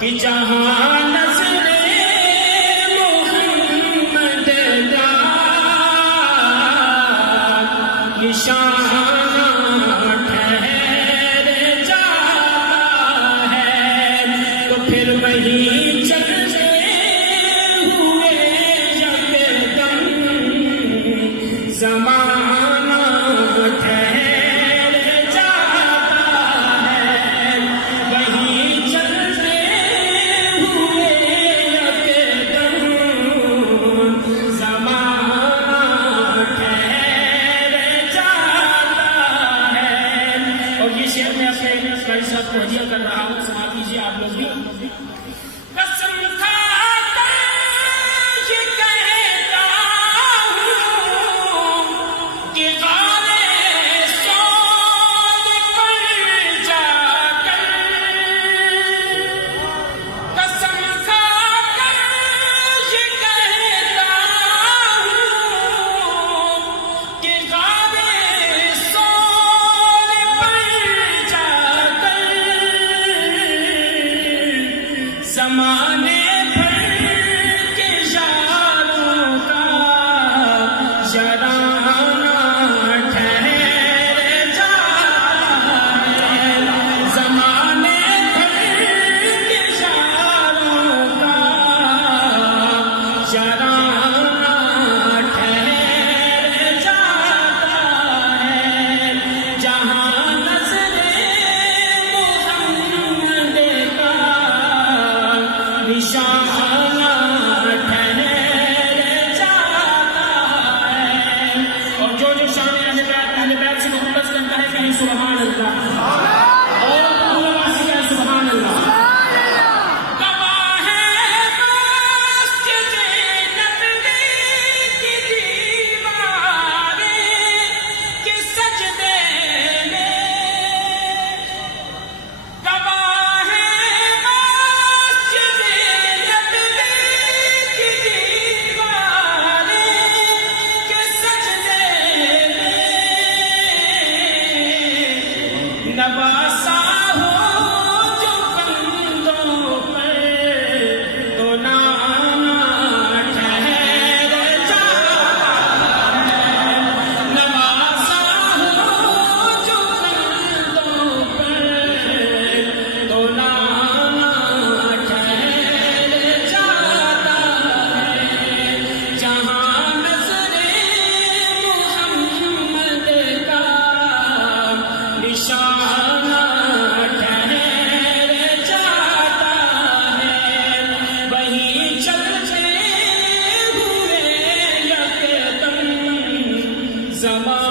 کہ جہاں نظر محمد کا نشانہ ٹھہر جاتا ہے، تو پھر وہی چلتے ہوئے یکدم زمانہ ٹھہر جاتا ہے، وہی چلتے ہوئے یکدم زمانہ ٹھہر جاتا ہے۔ اور یہ شعر میں اپنے بھائی صاحب کو ہدیہ کر رہا ہوں، سنا دیجیے آپ لوگ بھی۔ قسم کھا کر یہ کہتا ہوں کہ غار سود پر جا کر، قسم کھا کر یہ کہتا ہوں کہ غار سود پر جا کر زمانے بھر کے یاروں کا یارانہ ٹھہر جاتا ہے، زمانے بھر کے یاروں کا یارانہ ٹھہر جاتا ہے، جہاں نظر محمد کا نشانہ ٹھہر جاتا ہے۔ اور جو شان اہل بیت سے محبت کرتا ہے کہیں سبحان اللہ، اور علماء سے کہیں سبحان اللہ۔ گواہ ہے مسجد نبوی کی دیواریں کہ سجدے میں، گواہ ہے مسجد نبوی کی دیواریں کہ سجدے میں نواسا ہو جو بندوں پر، تو نانا ٹھہر جاتا ہے، نواسا ہو جو بندوں پر، تو نانا ٹھہر جاتا ہے، جہاں نظر محمد کا نشانہ ٹھہر جاتا ہے، وہی چلتے ہوئے یکدم زمانہ